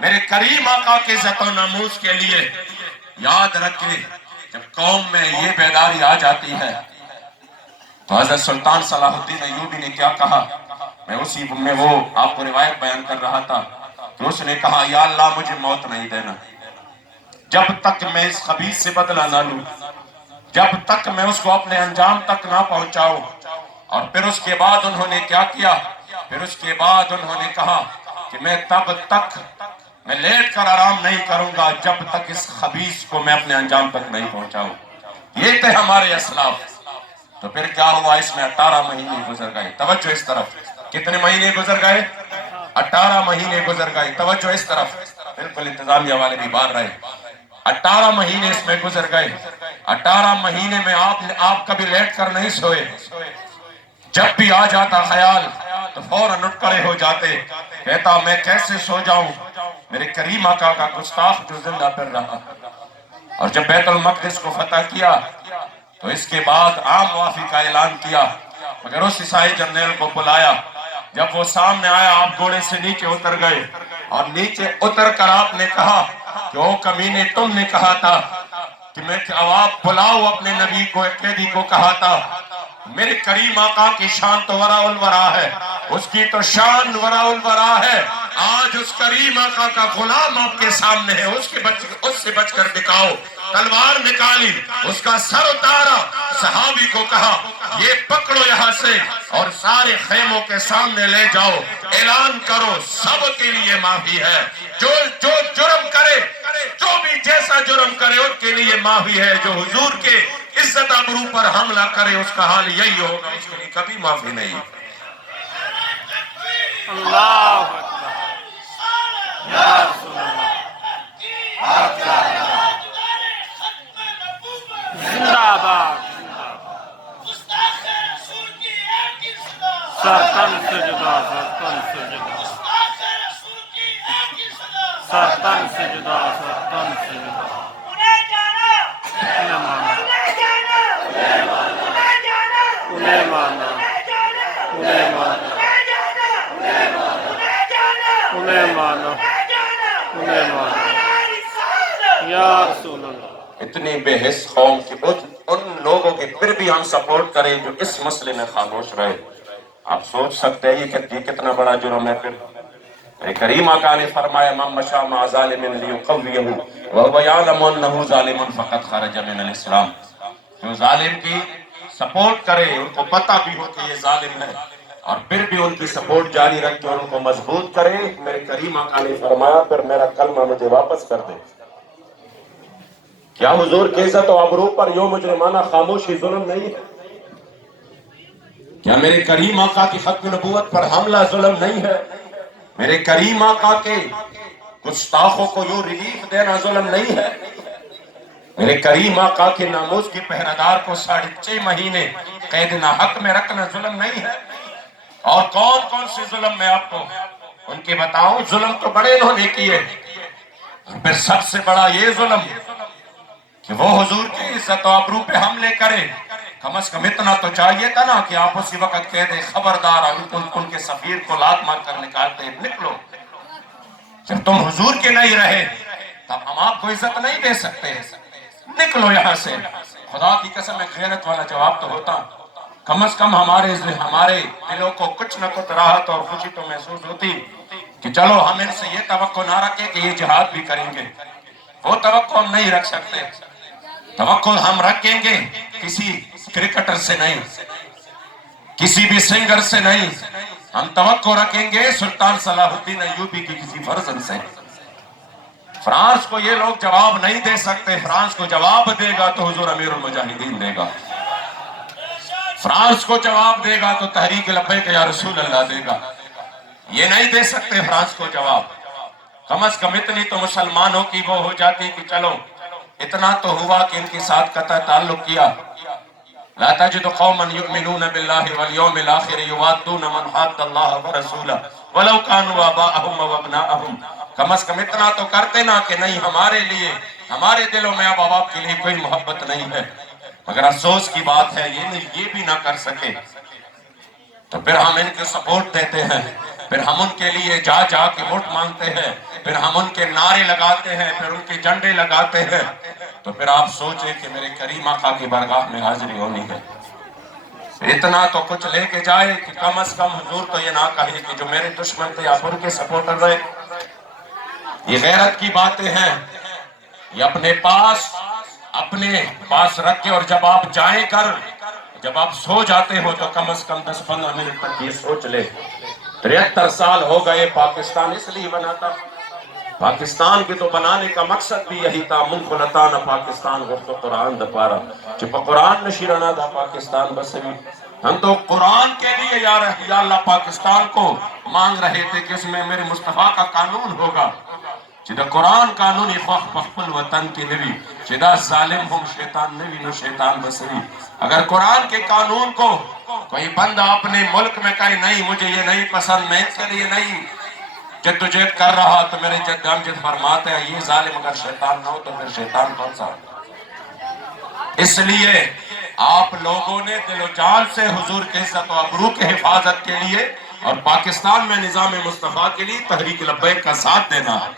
میرے کریم آقا کے عزت و ناموس کے لیے یاد رکھے جب قوم میں یہ بیداری آ جاتی ہے تو حضرت سلطان صلاح الدین ایوبی نے کیا کہا؟ میں اسی میں وہ آپ کو روایت بیان کر رہا تھا کہ اس نے کہا یا اللہ مجھے موت نہیں دینا جب تک میں اس خبیث سے بدلہ نہ لوں، جب تک میں اس کو اپنے انجام تک نہ پہنچاؤں۔ اور پھر اس کے بعد انہوں نے کیا کیا؟ پھر اس کے بعد انہوں نے کہا کہ میں تب تک میں لیٹ کر آرام نہیں کروں گا جب تک اس خبیث کو میں اپنے انجام تک نہیں پہنچاؤں۔ یہ تھے ہمارے اسلاف۔ تو پھر کیا ہوا؟ اس میں 18 مہینے گزر گئے۔ توجہ اس طرف، کتنے مہینے گزر گئے؟ 18 مہینے گزر گئے۔ توجہ اس طرف، بالکل انتظامیہ والے بھی بار رہے۔ 18 مہینے اس میں گزر گئے۔ 18 مہینے میں آپ کبھی لیٹ کر نہیں سوئے۔ جب بھی آ جاتا خیال تو فوراً اٹھ کھڑے ہو جاتے، کہتا میں کیسے سو جاؤں، میرے کریم آقا کا گستاخ جو زندہ پھر رہا۔ اور جب بیت المقدس کو فتح کیا تو اس کے بعد عام معافی کا اعلان کیا، مگر اس عیسائی جرنیل کو بلایا۔ جب وہ سامنے آیا آپ گھوڑے سے نیچے اتر گئے اور نیچے اتر کر آپ نے کہا کہ او کمینے تم نے کہا تھا کہ میں آپ بلاؤ اپنے نبی کو، قیدی کو کہا تھا۔ میرے کریم آقا کی شان تو وراء الورا ہے، اس کی تو شان وراء الورا ہے۔ آج اس کریم آقا کا غلام آپ کے سامنے ہے، اس سے بچ کر دکھاؤ۔ تلوار نکالی، اس کا سر اتارا، صحابی کو کہا یہ پکڑو یہاں سے اور سارے خیموں کے سامنے لے جاؤ، اعلان کرو سب کے لیے معافی ہے۔ جو جرم کرے، جو بھی جیسا جرم کرے ان کے لیے معافی ہے۔ جو حضور کے عزت ابرو پر حملہ کرے اس کا حال یہی ہوگا، اس کے لیے کبھی معافی نہیں۔ اللہ اکبر یا رسول اللہ، زندہ باد، سرتن سجدہ، سرتن سجدہ، سرتن سجدہ، سرتن سجدہ، انہیں مانا، انہیں مانا، انہیں مانا، انہیں مانا، انہیں مانا یا رسول اللہ۔ اتنی بے حس قوم کی ان لوگوں کے پھر بھی ہم سپورٹ کریں جو اس مسئلے میں خاموش رہے۔ آپ سوچ سکتے ہیں یہ کتنا بڑا جرم ہے۔ پھر کریم آقا نے فرمایا من مشى مع ظالم لیقویہ وهو یعلم انہ ظالم فقد خرج من الاسلام۔ جو ظالم کی سپورٹ کرے، ان کو پتہ بھی ہو کہ یہ ظالم ہے، اور پھر بھی ان کی سپورٹ جاری رکھ کے ان کو مضبوط کرے، میرے کریم آقا نے فرمایا پھر میرا کلمہ مجھے واپس کر دے۔ کیا حضور کی عزت و ابرو پر یوں مجرمانہ خاموشی ظلم نہیں ہے؟ کیا میرے کریم آقا کی ختم نبوت پر حملہ ظلم نہیں ہے؟ میرے کریم آقا کے گستاخوں کو یوں ریلیف دینا ظلم نہیں ہے؟ میرے کریم آقا کے ناموس کے پہرادار کو 6.5 مہینے قید ناحق میں رکھنا ظلم نہیں ہے؟ اور کون کون سے ظلم میں آپ کو ان کے بتاؤں؟ ظلم تو بڑے انہوں نے کیے، پھر سب سے بڑا یہ ظلم کہ وہ حضور کی عزت و ابرو پہ حملے کرے۔ کم از کم اتنا تو چاہیے تھا نا کہ آپ اسی وقت کہہ دیں خبردار، ان کے سفیر کو لات مار کر نکالتے نکلو۔ جب تم حضور کے نہیں رہے تب ہم آپ کو عزت نہیں دے سکتے، نکلو یہاں سے۔ خدا کی قسم ایک غیرت والا جواب تو ہوتا، کم از کم ہمارے دلوں کو کچھ نہ کچھ راحت اور خوشی تو محسوس ہوتی کہ چلو ہم ان سے یہ توقع نہ رکھیں کہ یہ جہاد بھی کریں گے۔ وہ توقع ہم نہیں رکھ سکتے۔ توقع ہم رکھیں گے کسی کرکٹر سے نہیں، کسی بھی سنگر سے نہیں، ہم توقع رکھیں گے سلطان صلاح الدین ایوبی کی کسی فرزند سے۔ فرانس کو یہ لوگ جواب نہیں دے سکتے، فرانس کو جواب دے گا تو حضور امیر المجاہدین دے گا، فرانس کو جواب دے گا تو تحریک لبیک یا رسول اللہ دے گا۔ یہ نہیں دے سکتے فرانس کو جواب۔ کم از کم اتنی تو مسلمانوں کی وہ ہو جاتی کہ چلو اتنا تو ہوا کہ ان کے ساتھ قطع تعلق کیا۔ لا تجد قوما یؤمنون باللہ والیوم الاخر یوادون من حاد اللہ ورسولہ ولو کانوا آباءہم وابناءہم۔ کم از کم اتنا تو کرتے نا کہ نہیں ہمارے لیے، ہمارے دلوں میں اب آپ کے لیے کوئی محبت نہیں ہے، مگر افسوس کی بات ہے یہ بھی نہ کر سکے، تو پھر ہم ان کو سپورٹ دیتے ہیں۔ پھر ہم ان کے لیے جا جا کے ووٹ مانگتے ہیں، پھر ہم ان کے نعرے لگاتے ہیں، پھر ان کے جھنڈے لگاتے ہیں، تو پھر آپ سوچیں کہ میرے کریم آقا کی بارگاہ میں حاضری ہونی ہے، اتنا تو کچھ لے کے جائے کہ کم از کم حضور تو یہ نہ کہے کہ جو میرے دشمن تھے آپ ان کے سپورٹر رہے۔ یہ غیرت کی باتیں ہیں، یہ اپنے پاس رکھ کے، اور جب آپ جائیں کر، جب آپ سو جاتے ہو تو کم از کم 10-15 منٹ تک یہ سوچ لے 73 سال ہو گئے پاکستان اس لیے بنا تھا، پاکستان کے تو بنانے کا مقصد بھی یہی تھا، ملک لطانا پاکستان گفت قرآن دا پارا چپا قرآن نشیرنا دا پاکستان بس بھی ہم تو قرآن کے لیے یا اللہ پاکستان کو مانگ رہے تھے کہ اس میں میرے مصطفیٰ کا قانون ہوگا، چیدہ قرآن قانونی فخل وطن کی نبی، چیدہ ظالم ہم شیطان نبی نو شیطان بسری۔ اگر قرآن کے قانون کو کوئی بندہ اپنے ملک میں کہے نہیں مجھے یہ نہیں پسند، میں اس کے لیے نہیں جدوجہد کر رہا، تو میرے جد امجد فرماتے ہیں یہ ظالم اگر شیطان نہ ہو تو پھر شیطان کون سا؟ اس لیے آپ لوگوں نے دل و جان سے حضور کے عزت و ابرو کے حفاظت کے لیے اور پاکستان میں نظام مصطفیٰ کے لیے تحریک لبیک کا ساتھ دینا ہے۔